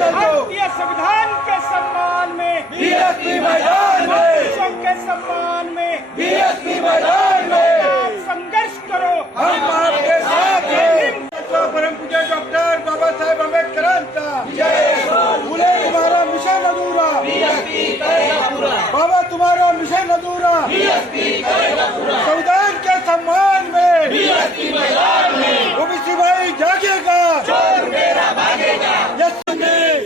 भारतीय संविधान के सम्मान में बीएसपी मैदान में, के सम्मान में बीएसपी मैदान में आप संघर्ष करो, हम आपके साथ हैं। परमपूज्य डॉक्टर बाबासाहेब आंबेडकरांचा मुले तुम्हारा मिशन अधूरा, बाबा तुम्हारा मिशन अधूरा, संविधान के सम्मान में ओबीसी भाई जागेगा,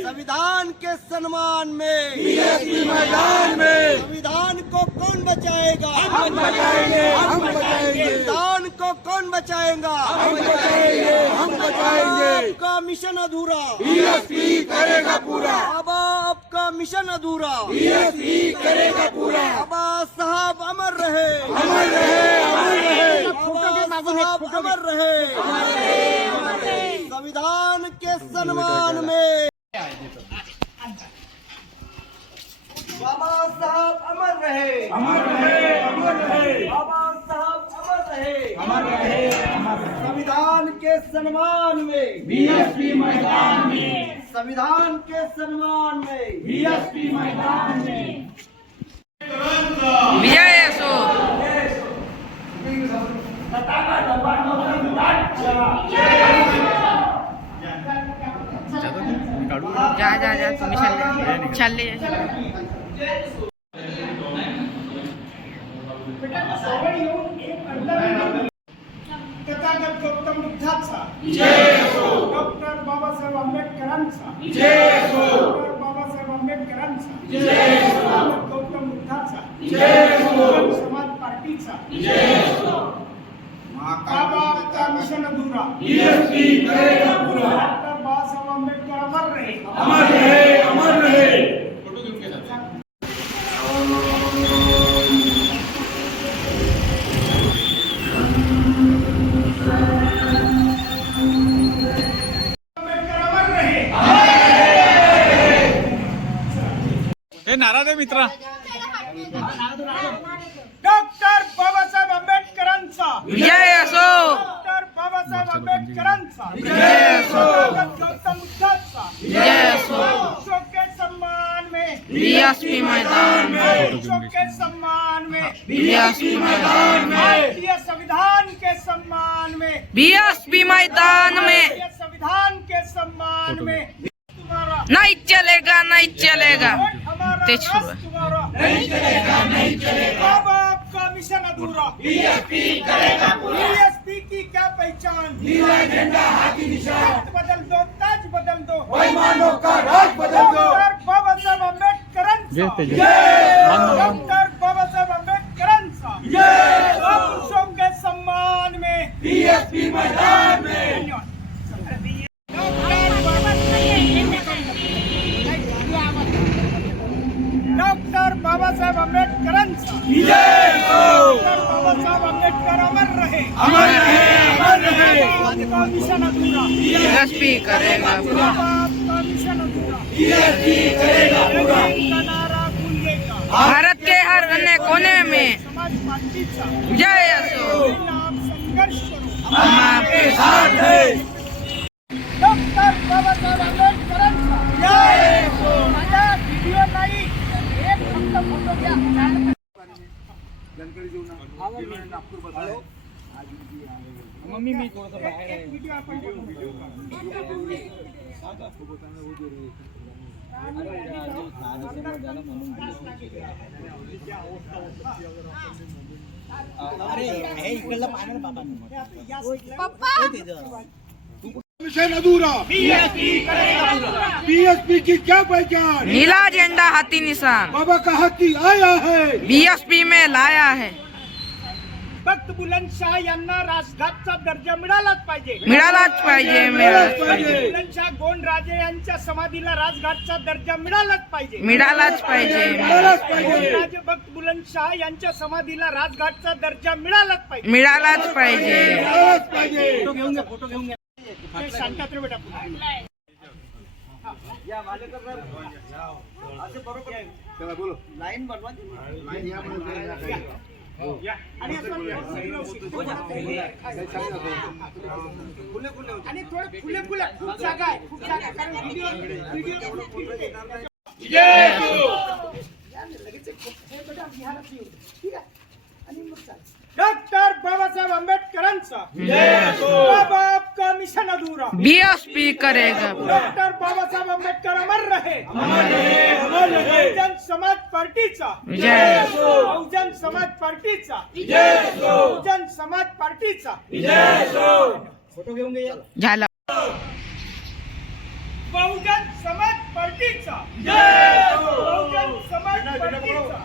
संविधान के सम्मान में बीएसपी मैदान में संविधान को कौन बचाएगा? हम बचाएंगे, हम बचाएंगे, संविधान को कौन बचाएगा? हम बचाएंगे, हम बचाएंगे। आपका मिशन अधूरा, बीएसपी करेगा पूरा, बाबा आपका मिशन अधूरा, बीएसपी करेगा पूरा। बाबा साहब अमर रहे, अमर रहे, अमर रहे, बाबा साहब अमर रहे। संविधान के सम्मान में बाबा साहब अमर रहे, अमर रहे, अमर रहे, बाबा साहब अमर रहे, अमर रहे, अमर रहे। संविधान के सम्मान में बीएसपी मैदान में, संविधान के सम्मान में बीएसपी मैदान में विजय असो जा जा जा तुम्ही चालले तथागत गौतम बुद्धाचा, डॉक्टर बाबासाहेब आंबेडकरांचा, डॉक्टर बाबासाहेब आंबेडकरांचा, गौतम बुद्धाचा, समाज पार्टीचा, बाबा का मिशन अधूरा, बीएसपी करेगा पूरा, डॉक्टर बाबासाहेब आंबेडकर अमर रहे, अमर रहे, अमर रहे। हे नारा दे मित्रा. डॉक्टर बाबासाहेब आंबेडकरांचा, विजय असो डॉक्टर बाबासाहेब आंबेडकरांचा, तथागत गौतम बुद्धाचा, विजय असो के सम्मान में बीएसपी मैदान में के सम्मान में बीएसपी मैदान में भारतीय संविधान के सम्मान में बीएसपी मैदान में भारतीय संविधान के सम्मान में तुम्हारा नहीं चलेगा नहीं चलेगा वोट हमारा, तेज राष्ट्र तुम्हारा, नहीं चलेगा, नहीं चलेगा। बाबा आपका मिशन अधूरा, बीएसपी करेगा पूरा, बीएसपी की क्या पहचान, नीला झंडा हाथी निशान, बदल दो ताज बदल दो, बेईमानों का राज बदल दो। डॉक्टर बाबासाहेब आंबेडकरांचा, डॉक्टर बाबासाहेब आंबेडकरांचा, पुरुषों के सम्मान में बीएसपी मैदान में धन्यवाद। डॉक्टर बाबासाहेब आंबेडकरांचा, डॉक्टर बाबासाहेब आंबेडकर अमर रहे, अमर रहे, अमर रहे। आपका मिशन अधूरा, बीएसपी करेगा पूरा आपका मिशन अधूरा, बीएसपी करेगा पूरा। का नारा गूंजेगा, भारत के हर अन्य कोने में समाज पार्टीचा, विजय असो नाम संघर्ष करो, हम आपके साथ है। डॉक्टर बाबासाहेब आंबेडकरांचा, माझा व्हिडिओ नाही, एक फक्त फोटो घ्या. मम्मी मी थोडंसं बाहेर आहे. व्हिडिओ आपण अरे हे इकडलं पाहणार बाबा. मिशन अधूरा, बीएसपी की क्या पहचान, नीला झंडा हाथी निशान बाबा का हाथी आया है, बीएसपी में लाया है भक्त बुलंदशाह यांना राजघाटचा दर्जा मिळालाच पाहिजे, मिळालाच पाहिजे मिळालाच पाहिजे बुलंदशाह गोंडराजे यांच्या समाधीला राजघाटचा दर्जा मिळालाच पाहिजे, मिळालाच पाहिजे गोंडराजे भक्त बुलंदशाह यांच्या समाधीला राजघाटचा दर्जा मिळालाच पाहिजे, मिळालाच पाहिजे फोटो घेऊन घ्या, फोटो घेऊन घ्या. शांतात रे बेटा. लाईन बनवा. या. आणि असं आणि थोडे खुले खूप जागा आहे, खूप जागा आहे. कारण व्हिडिओ लगेच हे बेटा बिहारात येऊ. ठीक आहे. आणि मग चालेल. डॉक्टर बाबासाहेब आंबेडकरांचा बाबा आपका मिशन अधूरा बीएसपी करेगा। डॉक्टर बाबासाहेब आंबेडकर अमर रहे, बहुजन समाज पार्टीचा जय हो। बहुजन समाज पार्टीचा बहुजन समाज पार्टीचा फोटो घेऊन घे. झाला। बहुजन समाज पार्टीचा बहुजन समाज पार्टीचा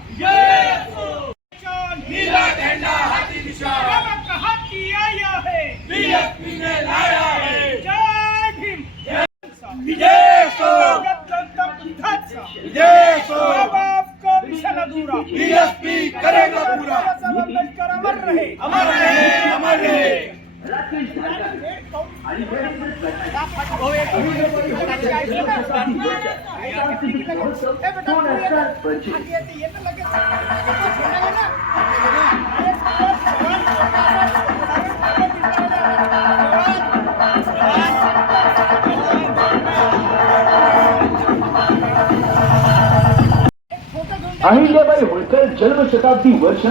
नीला झंडा हाथी निशान बाबा का हाथी आया है, बीएसपी ने लाया है। जय भीम विजय हो गणतंत्र बुद्धाचा विजय हो बाबा आपका मिशन अधूरा बीएसपी करेगा पूरा। बाबासाहेब आंबेडकर अमर रहे, अमर रहे, अमर रहे। अहिल्याबाई होळकर जन्मशताब्दी वर्ष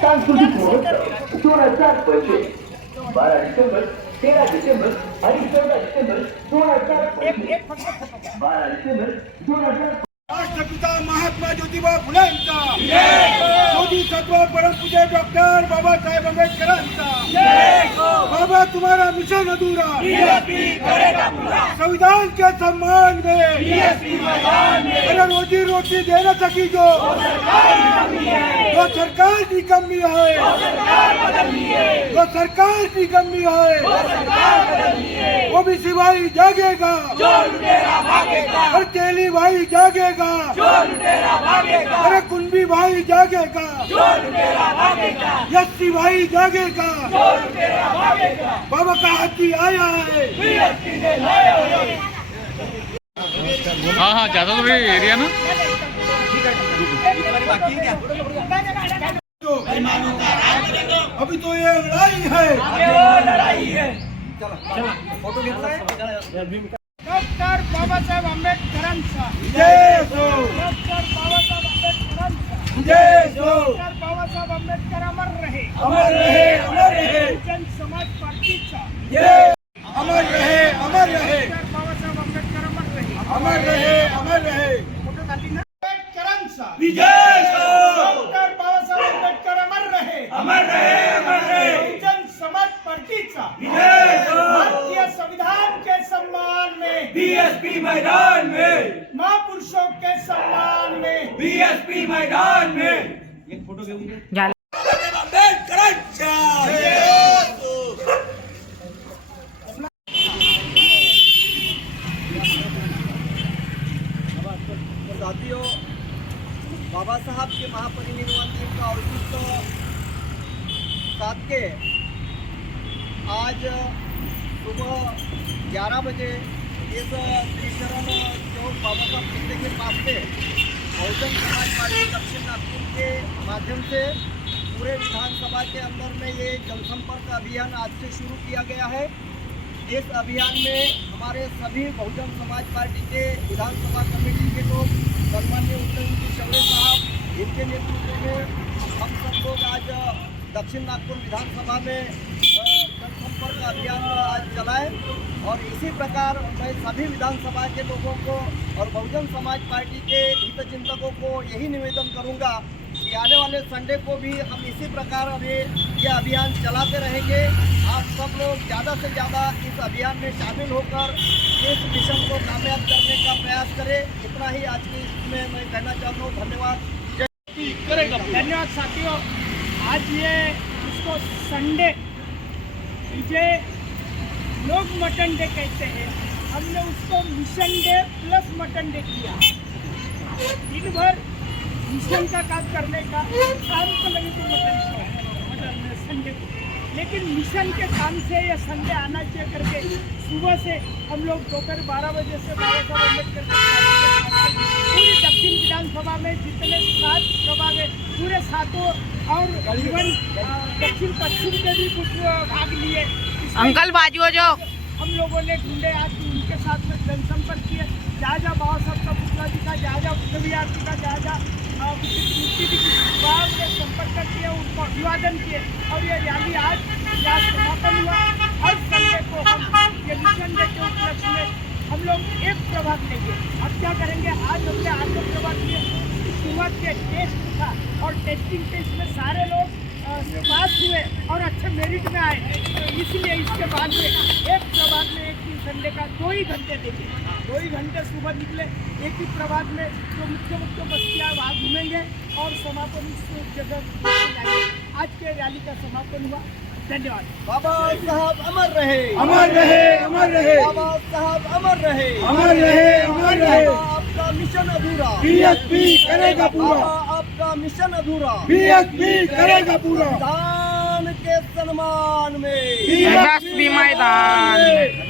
सांस्कृतिक महोत्सव 2025 12 डिसेंबर 13 डिसेंबर आणि 14 डिसेंबर 2025 12 डिसेंबर 2025 राष्ट्रपिता महात्मा ज्योतिबा फुलेंचा बोधिसत्व परमपूज्य डॉक्टर बाबासाहेब आंबेडकरांचा बाबा तुम्हारा मिशन अधूरा संविधान के सम्मान में अरे रोजी रोटी देने सकी जो सरकार की कमी है, जो सरकार की कमी है वो भी सिपाही जागेगा और तेली भाई जागेगा, अरे कुंभी भाई जागेगा, यस्सी भाई जागेगा। बाबा का हाथी आया है। हाँ हाँ ज्यादा तो भाई एरिया ना अभी तो ये लड़ाई है। डॉक्टर बाबासाहेब आंबेडकरांचा जय हो, डॉक्टर बाबासाहेब आंबेडकरांचा जय हो। डॉक्टर बाबासाहेब आंबेडकर अमर रहे, अमर रहे, अमर रहे। बहुजन समाज पार्टीचा जय अमर रहे, अमर रहे, डॉक्टर बाबासाहेब आंबेडकर अमर रहे, अमर रहे, अमर रहे। फोटो काढली ना? आंबेडकरांचा विजय हो, डॉक्टर बाबासाहेब आंबेडकर अमर रहे, अमर रहे, अमर रहे। बहुजन समाज पार्टीचा विजय हो, भारतीय संविधान के सम्मान में बीएसपी मैदान में, महापुरुषों के सम्मान में बीएसपी मैदान में। एक फोटो घेऊन घे. झाला। आंबेडकरांचा साथियों, बाबा साहब के महापरिनिर्वाण दिन का औचित्य साथ के आज सुबह 11 बजे इस त्रिशरण चौक बाबा साहब पुतले के पास से बहुजन समाज पार्टी दक्षिण नागपुर के माध्यम से पूरे विधानसभा के अंदर में ये जनसंपर्क अभियान आज से शुरू किया गया है। इस अभियान में हमारे सभी बहुजन समाज पार्टी के विधानसभा कमेटी के लोग, सम्माननीय उत्तम शौर्य साहब, इनके नेतृत्व में हम सब लोग आज दक्षिण नागपुर विधानसभा में जनसंपर्क अभियान आज चलाए। और इसी प्रकार मैं सभी विधानसभा के लोगों को और बहुजन समाज पार्टी के हितचिंतकों को यही निवेदन करूंगा कि आने वाले संडे को भी हम इसी प्रकार अभी ये अभियान चलाते रहेंगे। आप सब लोग ज़्यादा से ज़्यादा इस अभियान में शामिल होकर इस मिशन को कामयाब करने का प्रयास करें। इतना ही आज की इसमें मैं कहना चाहता हूँ। धन्यवाद। धन्यवाद साथियों। आज ये इसको संडे जे लोग मटन डे कहते हैं, हमने उसको mission day plus mutton day किया। दिन भर मिशन का काम करने का, शाम को लगे तो मटन संडे को, लेकिन मिशन के काम से या संडे आना चाहिए करके सुबह से हम लोग दोपहर 12 बजे से बाबा साहब अम्बेडकर पूरी दक्षिण विधानसभा में जितने 7 सभा में पूरे 7 और इवन दक्षिण पश्चिम के भी कुछ भाग लिए। अंकल बाजू हो जाओ। हम लोगों ने ढूंढे, आज उनके साथ में जनसंपर्क किए, जहाँ जहाँ बाबा साहब का पुतला दिखा, जहाँ जहाँ उत्सवियार दिखा, जहाँ जहाँ मूर्ति दिखी, वहाँ से संपर्क किए, उनको अभिवादन किए और ये रैली आज यहाँ समापन हुआ। हर संडे को हम ये मिशन डे के उपलक्ष्य में हम लोग एक प्रभाग लेंगे। अब क्या करेंगे, आज हमने 8 प्रभाग लिए। शुरुआत के टेस्ट था और टेस्टिंग पे इसमें सारे लोग पास हुए और अच्छे मेरिट में आए, तो इसलिए इसके बाद में एक प्रभाग में एक दिन संडे का 2 ही घंटे देंगे। 2 ही घंटे सुबह निकले, एक ही प्रभाग में जो मुख्य बस्तियाँ वहाँ घूमेंगे और समापन इस जगह जाएंगे। आज के रैली का समापन हुआ। धन्यवाद। बाबा साहब अमर रहे, अमर रहे, अमर रहे, बाबा साहब अमर रहे, अमर रहे, अमर रहे। बाबा आपका मिशन अधूरा, बीएसपी करेगा पूरा, बाबा आपका मिशन अधूरा, बीएसपी करेगा पूरा। दान के सम्मान में बस भी मैदान में।